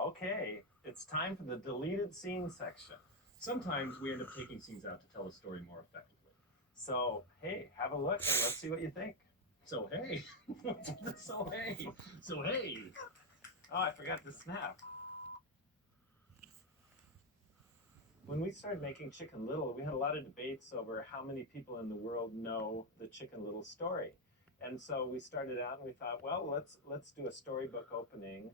Okay, it's time for the deleted scene section. Sometimes we end up taking scenes out to tell the story more effectively. So, hey, have a look and let's see what you think. So hey, so hey. Oh, I forgot to snap. When we started making Chicken Little, we had a lot of debates over how many people in the world know the Chicken Little story. And so we started out and we thought, well, let's do a storybook opening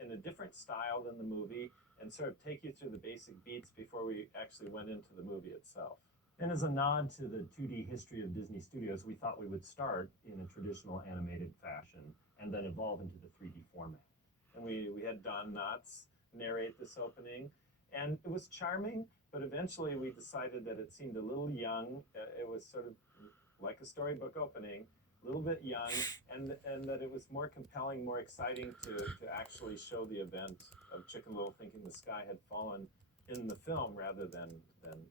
in a different style than the movie and sort of take you through the basic beats before we actually went into the movie itself. And as a nod to the 2D history of Disney Studios, we thought we would start in a traditional animated fashion and then evolve into the 3D format. And we had Don Knotts narrate this opening, and it was charming, but eventually we decided that it seemed a little young. It was sort of like a storybook opening, a little bit young, and that it was more compelling, more exciting to actually show the event of Chicken Little thinking the sky had fallen in the film rather than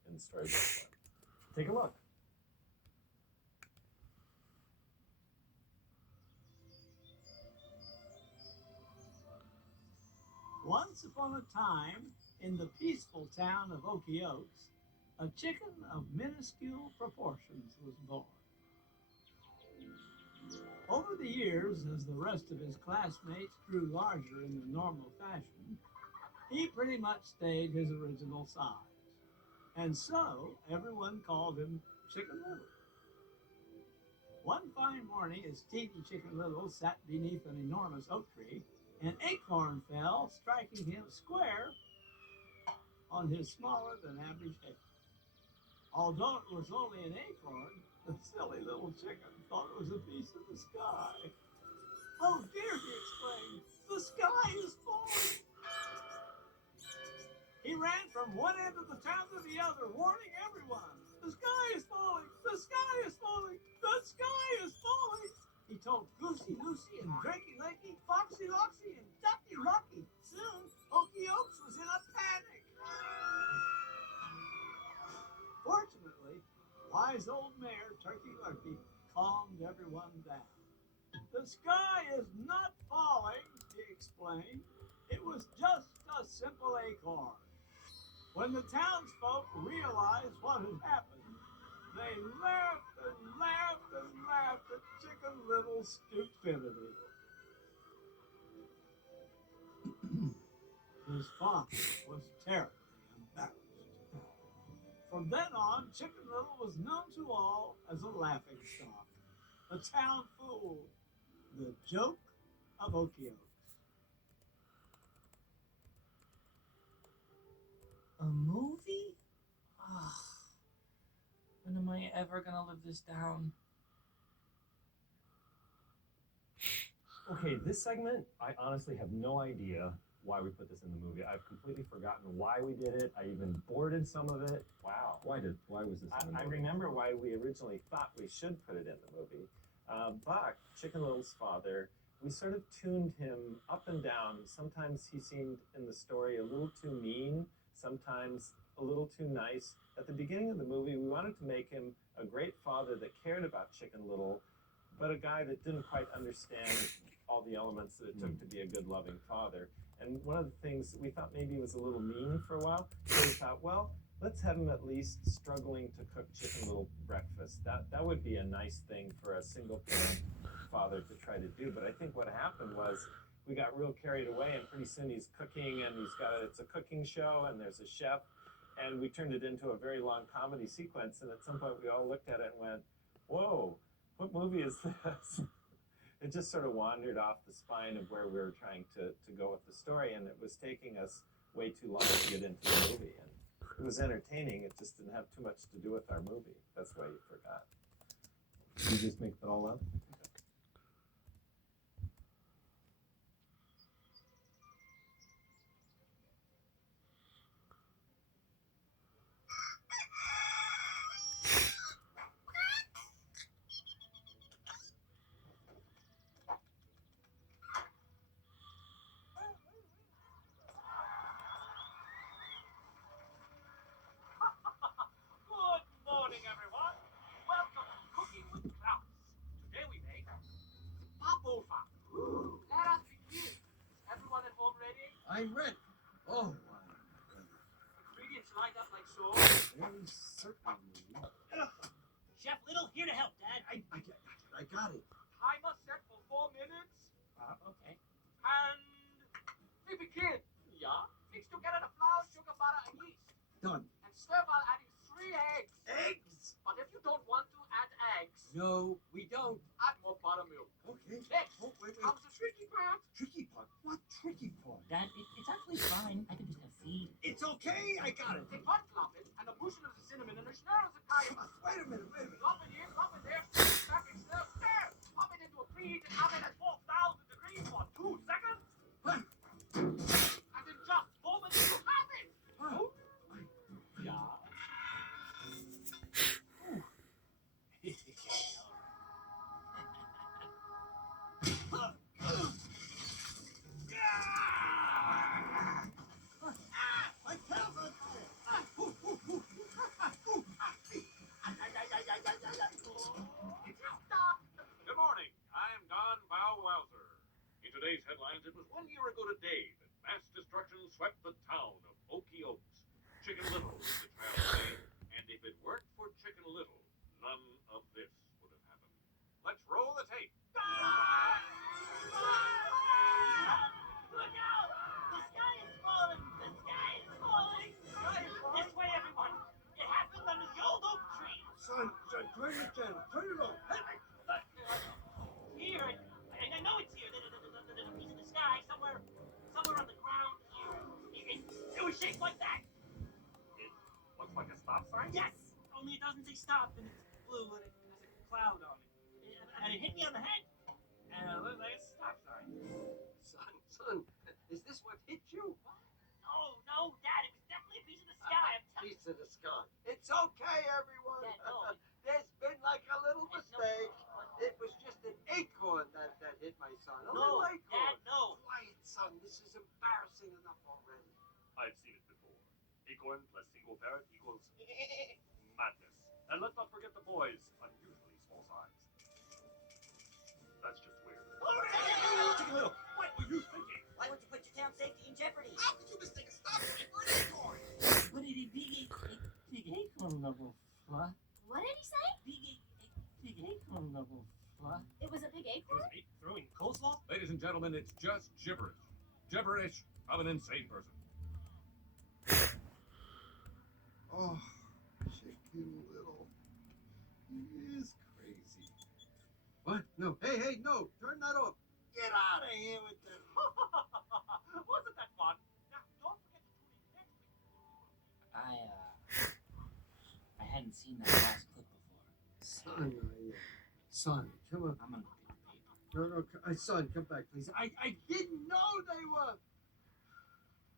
in storybook form. Take a look. Once upon a time, in the peaceful town of Okie Oaks, a chicken of minuscule proportions was born. Over the years, as the rest of his classmates grew larger in the normal fashion, he pretty much stayed his original size. And so everyone called him Chicken Little. One fine morning, as Teeny Chicken Little sat beneath an enormous oak tree, an acorn fell, striking him square on his smaller than average head. Although it was only an acorn, the silly little chicken thought it was a piece of the sky. "Oh dear," he exclaimed, "the sky is falling." He ran from one end of the town to the other, warning everyone, "The sky is falling! The sky is falling! The sky is falling!" He told Goosey Lucy and Drakey Lakey, Foxy Loxy and Ducky Lucky. Soon, Okie Oaks was in a panic. Fortunately, wise old Mayor Turkey Lurkey calmed everyone down. "The sky is not falling," he explained. "It was just a simple acorn." When the townsfolk realized what had happened, they laughed and laughed and laughed at Chicken Little's stupidity. His father was terribly embarrassed. From then on, Chicken Little was known to all as a laughingstock, a town fool, the joke of Okie Oaks. A movie? Ugh. When am I ever gonna live this down? Okay, this segment, I honestly have no idea why we put this in the movie. I've completely forgotten why we did it. I even boarded some of it. Wow. Why was this in the I movie? remember why we originally thought we should put it in the movie. Buck, Chicken Little's father, we sort of tuned him up and down. Sometimes he seemed in the story a little too mean, sometimes a little too nice. At the beginning of the movie, we wanted to make him a great father that cared about Chicken Little, but a guy that didn't quite understand all the elements that it took to be a good, loving father. And one of the things we thought maybe he was a little mean for a while, so we thought, well, let's have him at least struggling to cook Chicken Little breakfast. That would be a nice thing for a single parent father to try to do. But I think what happened was we got real carried away, and pretty soon he's cooking, and it's a cooking show, and there's a chef, and we turned it into a very long comedy sequence. And at some point, we all looked at it and went, "Whoa, what movie is this?" It just sort of wandered off the spine of where we were trying to go with the story, and it was taking us way too long to get into the movie. And it was entertaining, it just didn't have too much to do with our movie. That's why you forgot. Did you just make that all up? Good morning, everyone. Welcome to Cooking with Klaus. Today we I'm ready. Oh, my goodness. Ingredients lined up like so. Very certainly. Chef Little, here to help, Dad. I got it. Timer set for 4 minutes. Okay. And we begin. Yeah? Mix together the flour, sugar, butter, and yeast. Done. And stir while adding 3 eggs. Eggs? But if you don't want to add eggs, No, we don't. add more buttermilk. Okay. Next Oh, wait. comes the tricky part. Tricky part? What tricky part? Dad, it's actually fine. I can just have feed. It's okay. I got it. Take hot clumping and a bushel of the cinnamon and a snare of the cayenne. Wait a minute. Drop it here, drop it there, stir it back and stir. Pop it into a preheated oven at 4,000 degrees for 2 seconds. What? And in just 4 minutes you have it. Oh. Yeah. My tail's on fire. Good morning. I'm Don Bow Wowser. In today's headlines, it was 1 year ago today that mass destruction swept the town of Okie Oaks. Chicken Little is the child's name, and if it weren't for Chicken Little, none of this would have happened. Let's roll the tape. Look out! The sky is falling! The sky is falling! This way, everyone! It happened under the old oak tree! Son, turn the channel. Turn it on. Here, and I know it's here. There's a piece of the sky somewhere on the ground here. It was shaped like that! It looks like a stop sign? Yes! Only it doesn't say stop, and it's blue, and it has a cloud on it. And it hit me on the head, and it looked like a stop sign. Son, is this what hit you? No, Dad, it was definitely a piece of the sky. I'm telling Piece of the sky. It's okay, everyone. Dad, no. There's been like a little No. mistake. It was just an acorn that hit my son. A No, little acorn. Dad, no. Quiet, son. This is embarrassing enough already. I've seen it before. Acorn plus single parrot equals madness. And let's not forget the boy's unusually small size. That's just weird. Chicken Little, what were you thinking? Why would you put your town's safety in jeopardy? How could you mistake a stop sign for an acorn? What did a big acorn level fly? What did he say? Big acorn level fly? It was a big acorn? Throwing coleslaw? Ladies and gentlemen, it's just gibberish. Gibberish of an insane person. Oh, Chicken Little. He is crazy. What? No. Hey, no. Turn that off. Get out of here with that. Wasn't that fun? Now, don't forget to tune in next week. I hadn't seen that last clip before. Son, come on. I'm gonna look at the paper. No, son, come back, please. I didn't know they were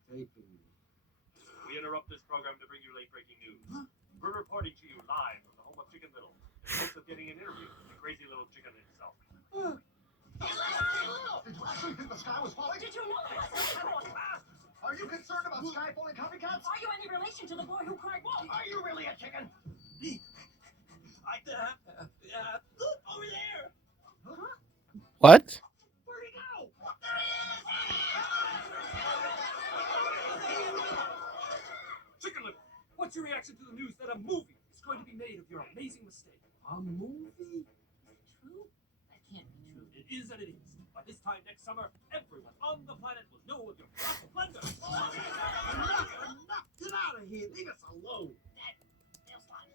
taping me. We interrupt this program to bring you late-breaking news. We're reporting to you live from the home of Chicken Little, in hopes of getting an interview with the crazy little chicken himself. Did you actually think the sky was falling? Did you know it was an acorn? Are you concerned about sky falling copycats? Are you any relation to the boy who cried wolf? Are you really a chicken? Look over there! What? Where'd he go? Chicken Little, what's your reaction to the news that a movie is going to be made of your amazing mistake? A movie? True? That can't be true. It is and it is. By this time next summer, everyone on the planet will know of your splendor. Enough! Get out of here! Leave us alone! They'll slide.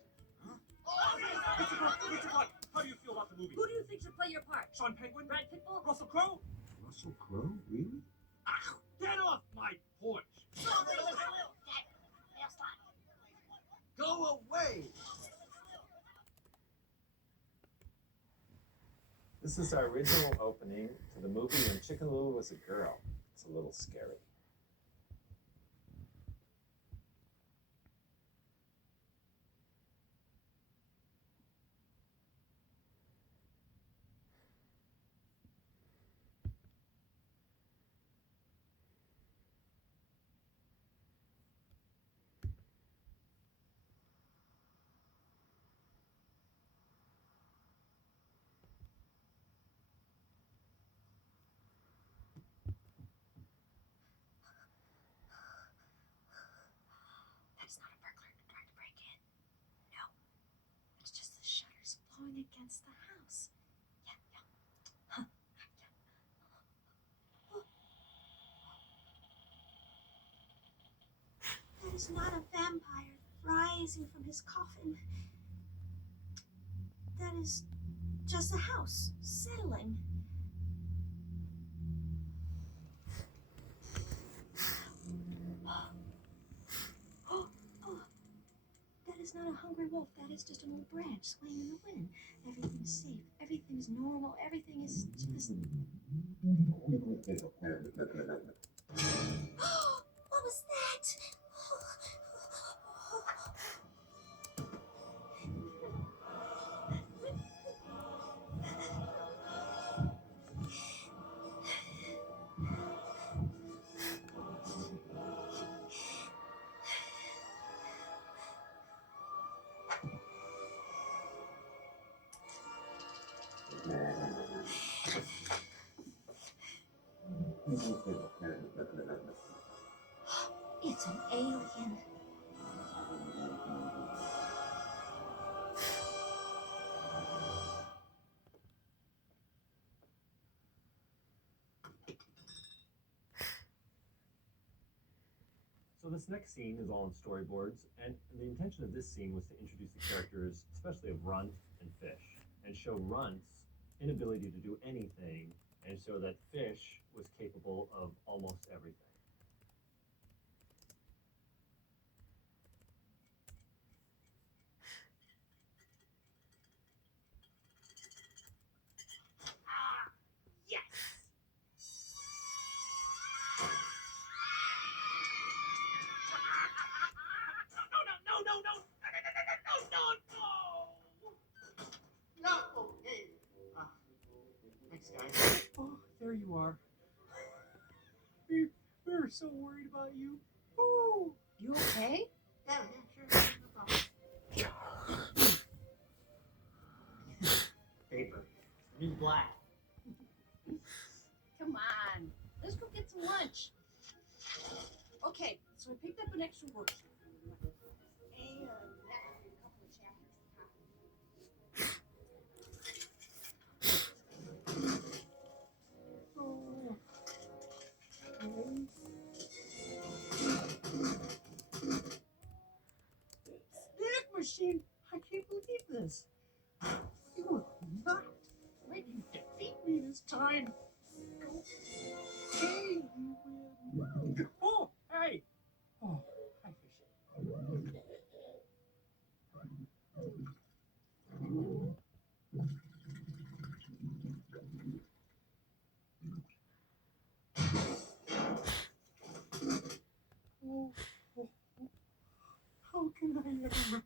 Mr. Clark, how do you feel about the movie? Who do you think should play your part? Sean Penguin? Brad Pitbull? Russell Crowe? Russell Crowe? Really? Ah, get off my porch! They'll slide. Go away! This is our original opening to the movie when Chicken Little was a girl. It's a little scary. It's the house. Yeah. Huh. That is not a vampire rising from his coffin. That is just a house settling. Oh, that is not a hungry wolf. That is just an old branch swaying in the wind. Everything's safe. Everything's normal. Everything is just. What was that? It's an alien. So this next scene is all in storyboards, and the intention of this scene was to introduce the characters, especially of Runt and Fish, and show Runt's inability to do anything, and show that Fish was capable of almost everything. Yes! No! Oh, hey. Thanks, guys. Oh, there you are. We were so worried about you. Ooh. You okay? Yeah, sure. No problem. Paper. Use black. Come on. Let's go get some lunch. Okay, so I picked up an extra worksheet. And a couple of chapters. Oh. Snack machine! I can't believe this. You will not let you defeat me this time. Hey, you win. Oh, hey. Oh, hi, Fishy. Oh, how can I ever